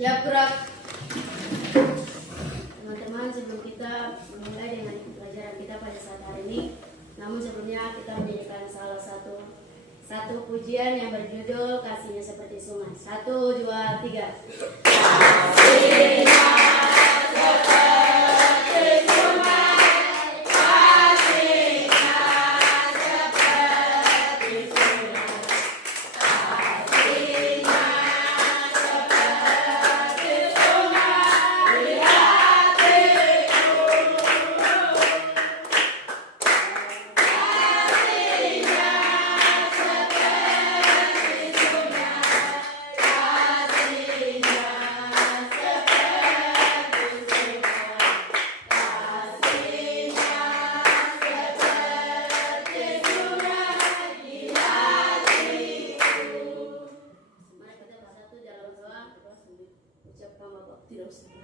Siap gerak. Teman-teman, sebelum kita memulai dengan pelajaran kita pada saat hari ini, namun sebelumnya kita menyanyikan salah satu pujian yang berjudul Kasihnya Seperti Sungai. 1, 2, 3. Kasihnya seperti sungai, kasihnya seperti sungai, kasihnya seperti sungai di hatiku. Kasihnya seperti sungai,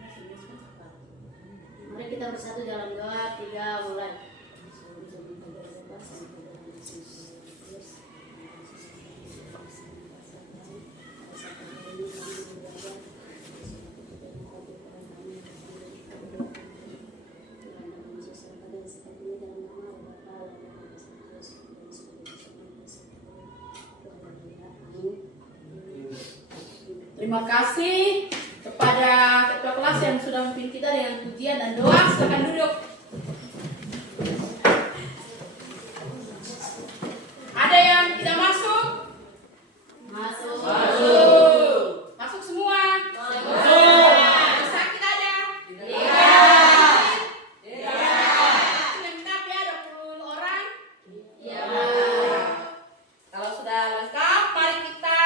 kasihnya Mari kita bersatu dalam doa. 3, mulai. Terima kasih kepada ketua kelas yang sudah memimpin kita dengan pujian dan doa. Silakan duduk. Ada yang tidak masuk? Masuk. Masuk semua? Yang sakit ada? Sudah lengkap ya 20 orang? Kalau sudah lengkap, mari kita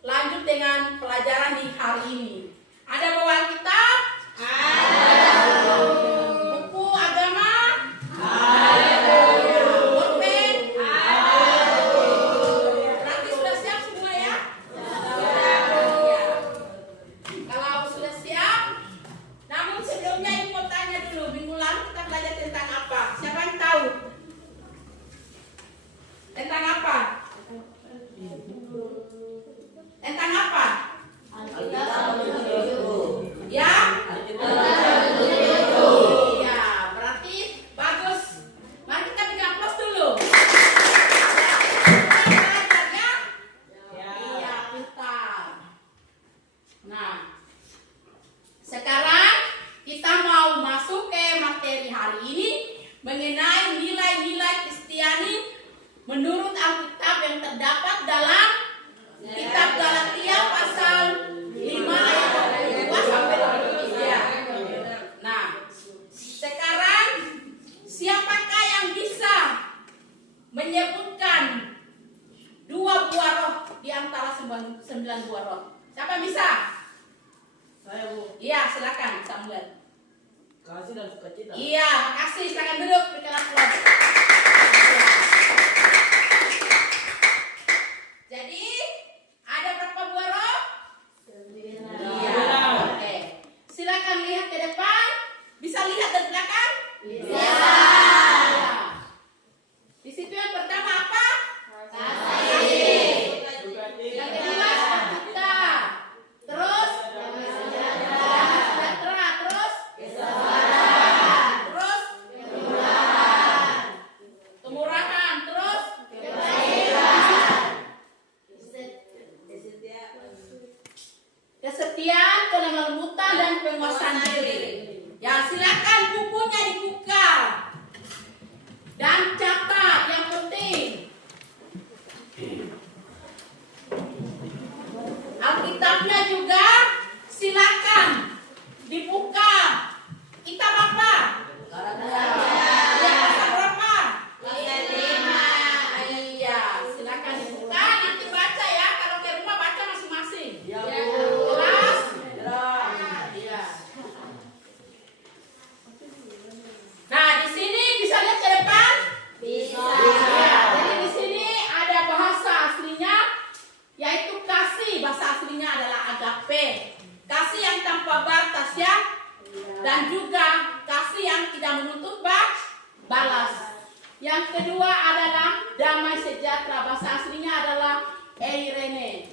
lanjut dengan pelajaran di hari ini. Ada bawaan kitab? Buku agama? Pulpen? Berarti sudah siap semua ya? Kalau sudah siap, namun sebelumnya ibu mau tanya dulu, minggu lalu kita belajar tentang apa? Siapa yang tahu? Tentang apa? Tentang apa? Ya? Iya, berarti bagus. Mari kita beri aplaus dulu. Belajar ya? Iya, pintar. Nah, sekarang kita mau masuk ke materi hari ini mengenai nilai-nilai Kristiani menurut Alkitab yang terdapat dalam Kitab Galatia pasal 5 ayat 22 sampai 23. Nah, sekarang siapakah yang bisa menyebutkan 2 buah roh di antara 9 buah roh? Siapa yang bisa? Saya, Bu. Iya, silakan Samuel. Kasih dan sukacita. Iya, makasih. Silakan duduk. Berikan aplaus. Jadi, ada berapa buah roh? 9. Iya. Oke. Silakan lihat ke depan. Bisa lihat dari belakang? Bisa. Di situ yang pertama apa? Kasih. Yang kedua sukacita. Terus Damai sejahtera. Terus kesabaran, terus kemurahan, kemurahan. Terus kebaikan, kesetiaan, kelemah lembutan dan penguasaan diri. Ya, silakan bukunya dibuka dan catat yang penting. Alkitabnya juga silakan dibuka. Kitab apa? Ya, pasal berapa? Iya, silakan dibuka. Nanti baca ya. Kalau ke rumah baca masing-masing. Jelas? Iya. Nah, di sini bisa lihat ke depan? bisa. Ya, jadi di sini ada bahasa aslinya yaitu kasih. Bahasa aslinya adalah agape. Kasih yang tanpa batas ya. Dan juga kasih yang tidak menuntut balas. Yang kedua adalah damai sejahtera. Bahasa aslinya adalah eirene.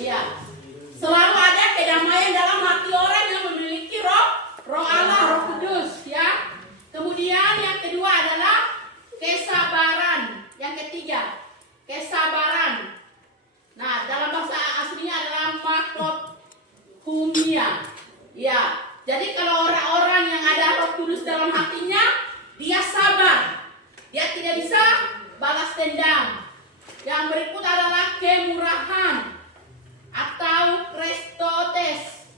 Ya. Selalu ada kedamaian Ya, jadi kalau orang-orang yang ada Roh Kudus dalam hatinya, dia sabar. Dia tidak bisa balas dendam. Yang berikut adalah kemurahan atau Kristotes.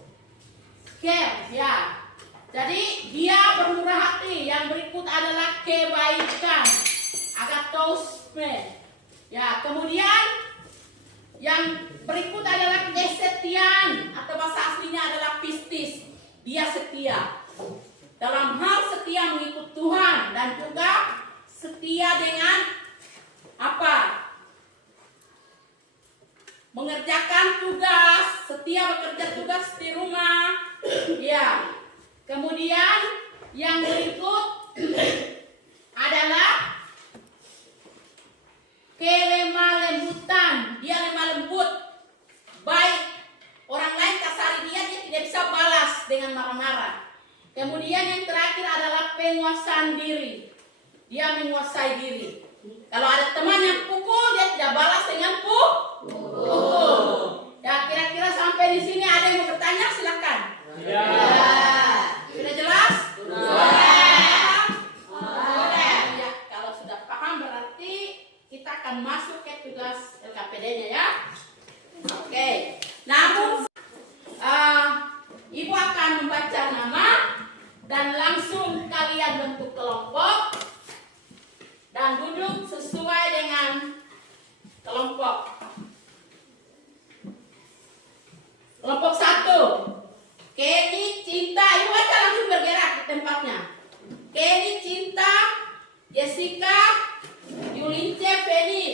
Ya. Jadi dia bermurah hati. Yang berikut adalah kebaikan, agathosme. Ya, kemudian yang berikut adalah kesetiaan atau bahasa aslinya adalah pistis. Dia setia. Dalam hal setia mengikut Tuhan dan juga setia dengan apa? Mengerjakan tugas, setia bekerja tugas di rumah. Ya. Kemudian yang berikut adalah kelemah lembutan. Dia lemah lembut. Baik orang lain kasari dia tidak bisa balas dengan marah-marah. Kemudian yang terakhir adalah penguasaan diri. Dia menguasai diri. Kalau ada teman yang pukul, dia tidak balas dengan pukul. Ya, kira-kira sampai di sini ada yang mau bertanya, silakan. Ya. Sudah jelas? Sudah. Ya, kalau sudah paham berarti kita akan masuk ke tugas LKPD-nya ya. Oke. Namun Ibu akan membaca nama dan langsung kalian bentuk kelompok dan duduk sesuai dengan kelompok. Kelompok 1. Kenny Cinta, Ibu baca langsung bergerak di tempatnya. Kenny Cinta, Jessica, Yulince, Feni.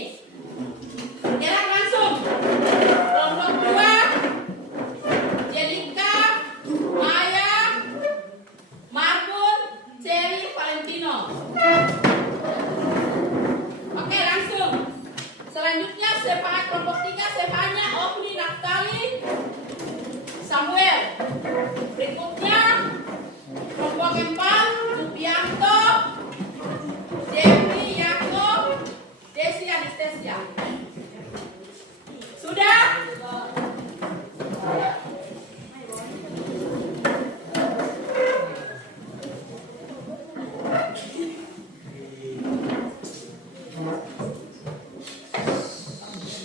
Bergerak langsung. Kelompok 2. Jelika, Maya, Marbun, Cherry, Valentino. Oke, langsung. Selanjutnya kelompok 3, Stefania, Opni, Naftali, Samuel. Berikutnya kelompok 4, Subianto, Jeffrey, Yakob, Desi, Anastasia. Sudah?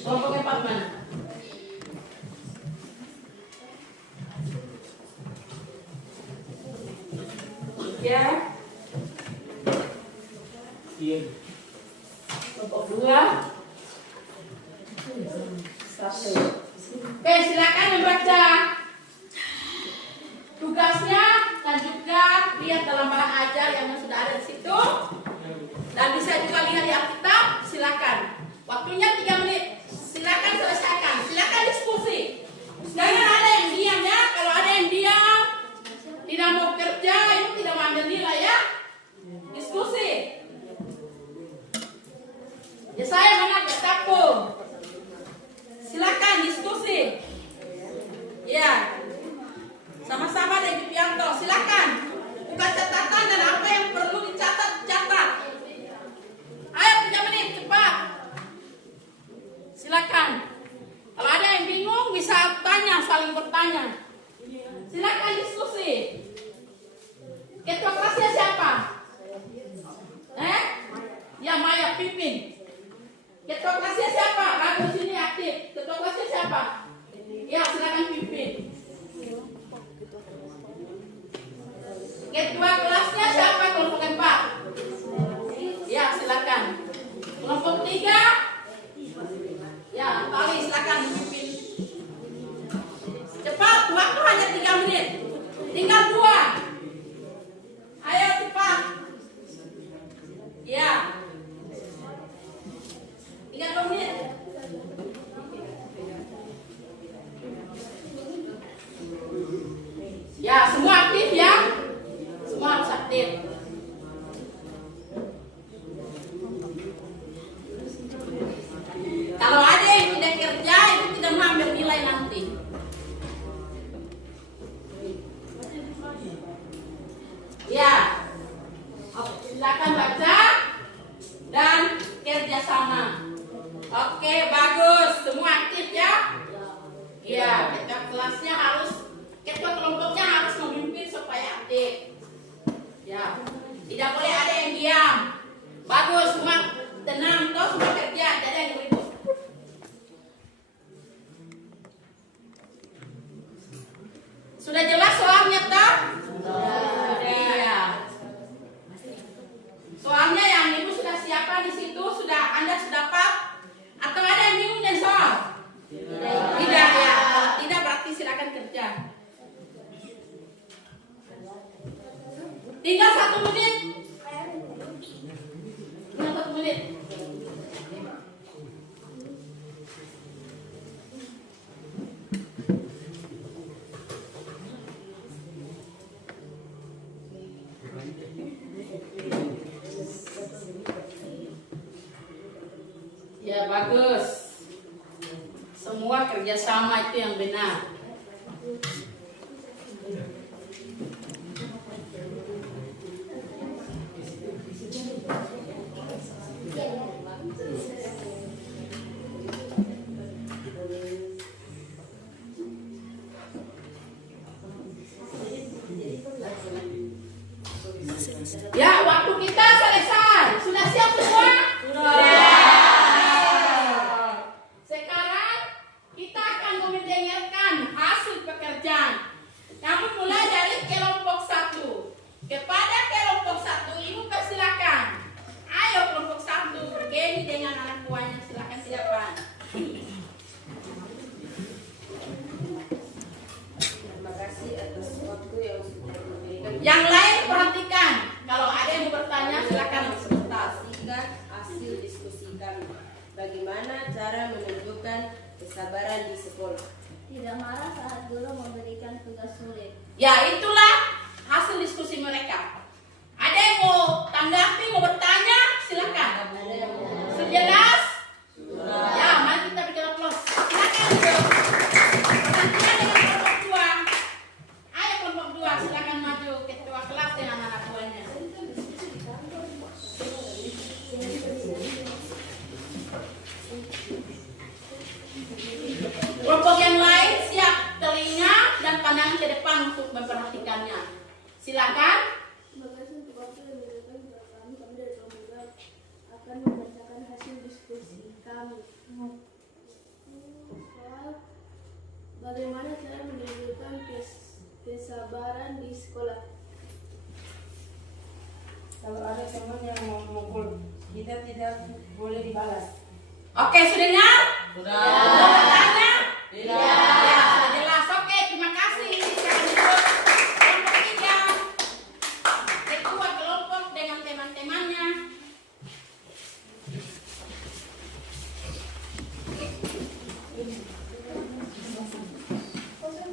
Kelompok 4 mana? Ya. Iya. Kelompok 2. 1. Oke, silakan membaca tugasnya dan juga lihat dalam barang ajar yang sudah ada di situ. Dan bisa juga lihat di Alkitab, silakan. Waktunya 3 menit. Silakan selesaikan. Silakan diskusi. Jangan ada yang diam ya. Kalau ada yang diam, tidak mau kerja, itu tidak mau ambil nilai ya. Diskusi. Ya saya mana bertapung. Silakan diskusi. Ya. Sama-sama dengan Pianto. Silakan. Buka catatan dan apa yang perlu dicatat, catat. Ayo 3 menit cepat. Silakan. Kalau ada yang bingung bisa tanya, saling bertanya. Silakan diskusi. Ketua kelasnya siapa? Ya Maya pimpin. Ketua kelasnya siapa? Bagus ini aktif. Ketua kelasnya siapa? Ya silakan pimpin. Ketua kelasnya siapa? Kelompok 4. Ya silakan. Kelompok 3. Ya Tali silakan pimpin. Cepat, waktu hanya 3 menit. Tinggal 2. Ayo cepat. Ya. Tinggal 2 menit. Ya, semua aktif ya. Semua harus aktif. Kalau ada yang tidak kerja, itu tidak mengambil nilai nanti. Ya, silakan baca dan kerjasama. Oke, bagus. Semua aktif ya? Ya, ketua kelasnya harus ketua kelompoknya harus memimpin supaya aktif. Ya, tidak boleh ada yang diam. Bagus, semua tenang, toh semua kerja, tidak ada yang ribut. Sudah jelas soalnya toh? Iya. Soalnya yang ibu sudah siapkan di situ, Anda sudah dapat? Atau ada yang bingung dan soal? Tidak ya. Kalau tidak berarti silakan kerja. Tinggal 1 menit. Tinggal 1 menit. Ya bagus. Semua kerjasama itu yang benar. Ya, waktu kita selesai. Sudah siap semua? Sekarang kita akan mendengarkan hasil pekerjaan. Kamu mulai dari kelompok 1. Kepada kelompok 1, ibu persilakan. Ayo kelompok 1, Kenny dengan anak buahnya silakan siapkan. Terima kasih atas waktu yang sudah diberikan. Yang lain perhatikan. Kalau ada yang mau bertanya silakan sebentar. Presentasikan hasil diskusi kami. Bagaimana cara menunjukkan kesabaran di sekolah? Tidak marah saat guru memberikan tugas sulit. Ya itulah hasil diskusi mereka. Ada yang mau tanggapi, mau bertanya, silakan. Sudah jelas? Ya, mari kita bikin aplaus. Silakan dulu. Perhatikan dengan kelompok 2. Ayo kelompok 2, silakan maju ketua kelas dengan anak buahnya. Kelompok yang lain siap telinga dan pandangan ke depan untuk memperhatikannya. Silakan. Terima kasih untuk waktu yang diberikan kepada kami. Kami dari kelompok akan membacakan hasil diskusi kami. Soal bagaimana cara menunjukkan kesabaran di sekolah. Kalau ada teman yang mau mukul, kita tidak boleh dibalas. Oke, sudah dengar? Sudah. Mau bertanya? Tidak. Ya, sudah jelas. Oke, terima kasih. Sekarang duduk. Kelompok 3. Ketua kelompok dengan teman-temannya.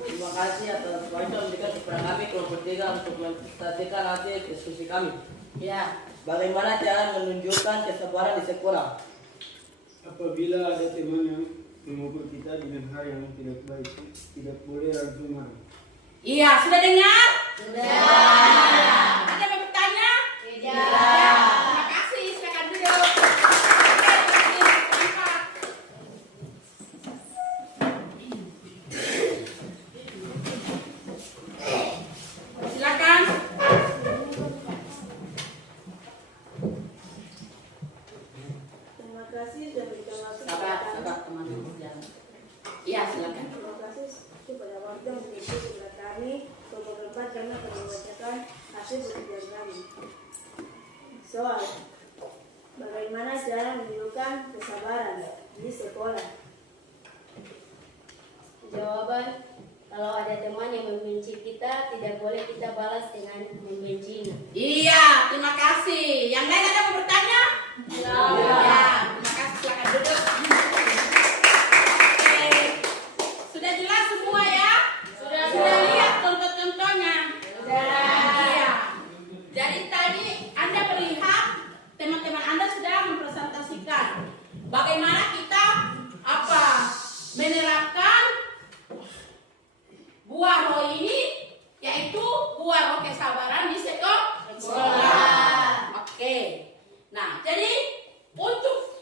Terima kasih atas waktu yang diberikan kepada kami kelompok 3 untuk mempresentasikan hasil diskusi kami. Ya. Bagaimana cara menunjukkan kesabaran di sekolah? Apabila ada teman yang memukul kita dengan hal yang tidak baik, tidak boleh langsung marah. Iya, sudah dengar? Sudah. Ada yang bertanya? Tidak. Ya, terima kasih. Silakan duduk. Oke, angkat. Silakan. Terima kasih sudah berikan waktu Sabar, kepada kami. sabar teman-teman. Jangan. Iya, silakan. Terima kasih kepada waktu yang diberikan kepada kami. Kelompok 4 kami akan membacakan hasil pekerjaan kami. Soal bagaimana cara menunjukkan kesabaran di sekolah. Jawaban, kalau ada teman yang membenci kita, tidak boleh kita balas dengan membencinya. Iya, terima kasih. Yang lain ada yang mau bertanya? Ya, terima kasih. Silakan duduk. Oke. Sudah jelas semua ya? Sudah lihat contoh-contohnya? Iya. Jadi tadi Anda melihat teman-teman Anda sudah mempresentasikan bagaimana kita menerapkan buah roh ini, yaitu buah roh kesabaran di sekolah. Oke. Nah, jadi untuk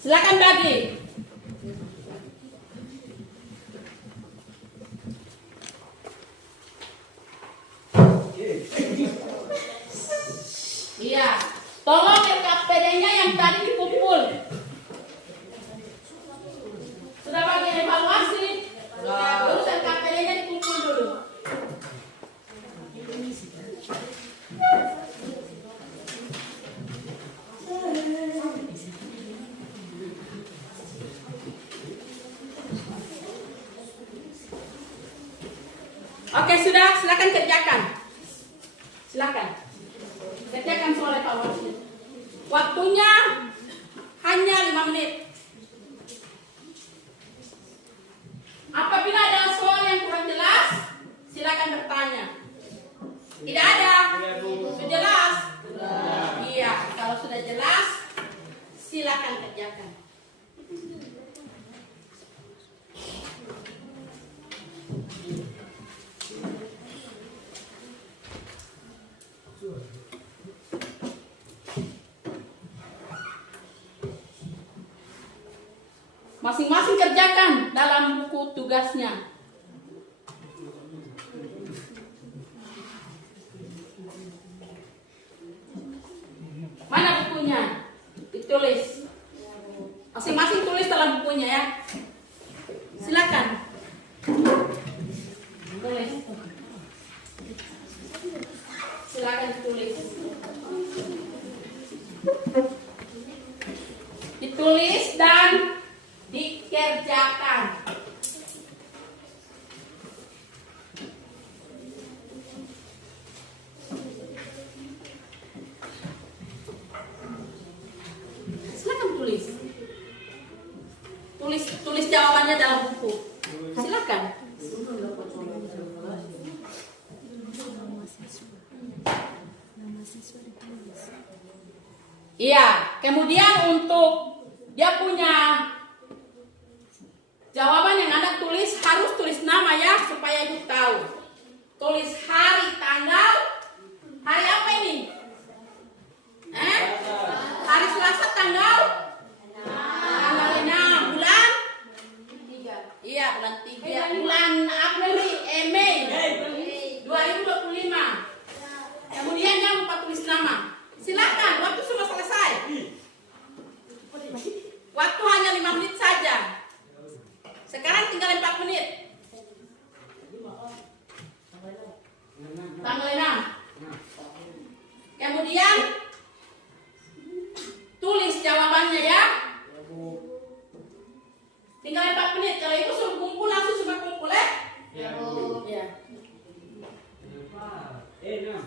Silakan bagi. Iya, tolong LKPD-nya yang tadi dikumpul. Sudah bagi evaluasi? Terus LKPD-nya dikumpul dulu. Oke, sudah, silakan kerjakan. Silakan. Kerjakan soal evaluasi. Waktunya hanya 5 menit. Apabila ada soal yang kurang jelas, silakan bertanya. Tidak ada? Sudah jelas? Iya, kalau sudah jelas, silakan kerjakan. Masing-masing kerjakan dalam buku tugasnya. Mana bukunya? Ditulis. Masing-masing tulis dalam bukunya ya. Silakan. Tulis. Silakan tulis. Ditulis dan dikerjakan. Silakan tulis. Tulis jawabannya dalam buku. Silakan. Iya, kemudian untuk dia punya jawaban yang Anda tulis harus tulis nama ya, supaya Ibu tahu. Tulis hari, tanggal. Hari apa ini? Hari Selasa tanggal 6. Bulan? 3. Iya, bulan 3. Bulan April, Mei 2025. Kemudian yang lupa tulis nama. Silakan, waktu sudah selesai. Waktu hanya 5 menit saja. Sekarang tinggal 4 menit. Tanggal 6. Kemudian tulis jawabannya ya. Tinggal 4 menit. Kalau Ibu suruh kumpul langsung sudah kumpul ya. Iya.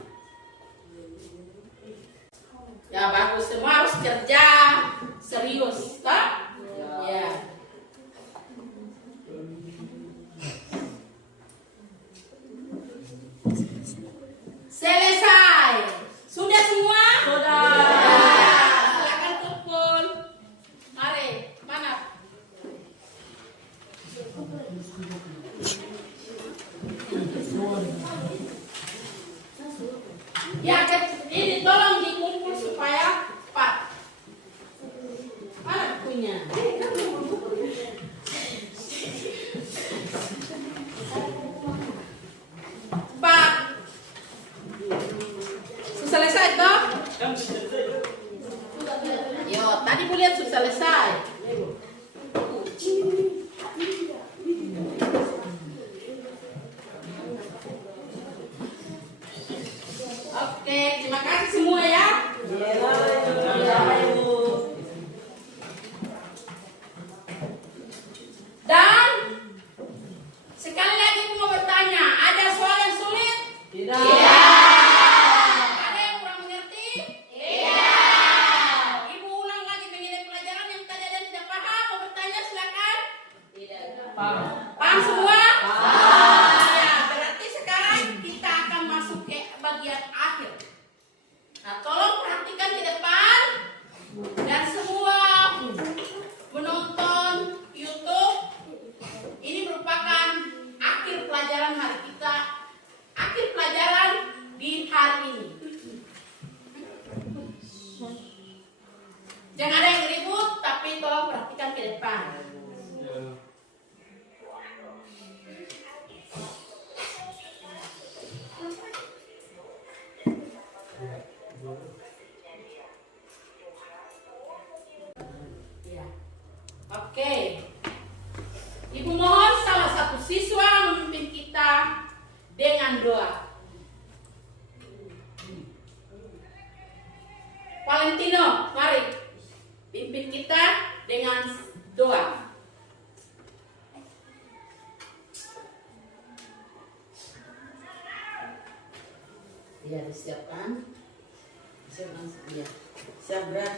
Ya bagus, semua harus kerja serius, tak? Ya. Selesai. Sudah semua? Sudah. Silakan kumpul. Mari, mana? Ya, ini tolong dikumpul supaya cepat. Mana bukunya? Cepat. Sudah selesai toh? Yo, tadi Bu lihat sudah selesai. Oke, terima kasih semua ya. Dan sekali lagi aku mau bertanya, ada soal yang sulit? Tidak. Ada yang kurang mengerti? Tidak. Ibu ulang lagi mengenai pelajaran yang tadi ada yang tidak paham. Mau bertanya silakan. Tidak. Paham semua? Ya, berarti sekarang kita akan masuk ke bagian akhir. Nah, tolong perhatikan ke depan dan semua menonton YouTube. Ini merupakan akhir pelajaran hari kita, akhir doa. Valentino, mari pimpin kita dengan doa. Ya, disiapkan. Siapkan ya. Siap berat.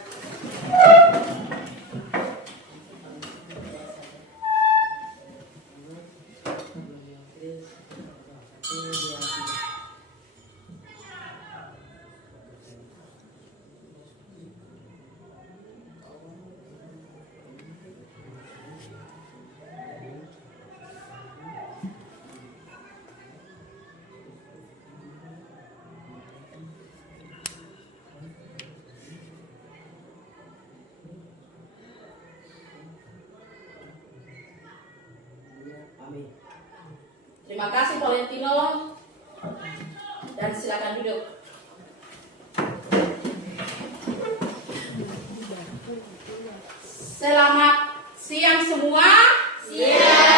Amin. Terima kasih Valentino, dan silakan duduk. Selamat siang semua. Siang.